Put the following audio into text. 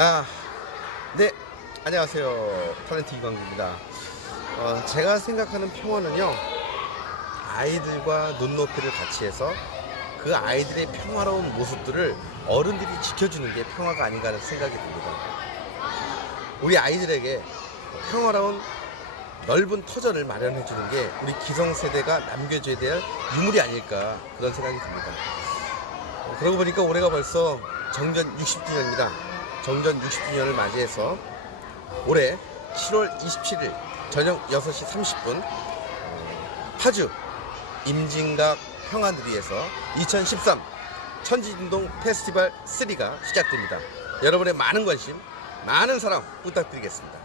아, 네, 안녕하세요. 타렌트 이광규입니다. 어, 제가 생각하는 평화는요, 아이들과 눈높이를 같이 해서 그 아이들의 평화로운 모습들을 어른들이 지켜주는 게 평화가 아닌가 하는 생각이 듭니다. 우리 아이들에게 평화로운 넓은 터전을 마련해 주는 게 우리 기성세대가 남겨줘야 될 유물이 아닐까 그런 생각이 듭니다. 어, 그러고 보니까 올해가 벌써 정전 60주년입니다. 정전 60주년을 맞이해서 올해 7월 27일 저녁 6시 30분 파주 임진각 평화누리에서 2013 천지운동 페스티벌 3가 시작됩니다. 여러분의 많은 관심, 많은 사랑 부탁드리겠습니다.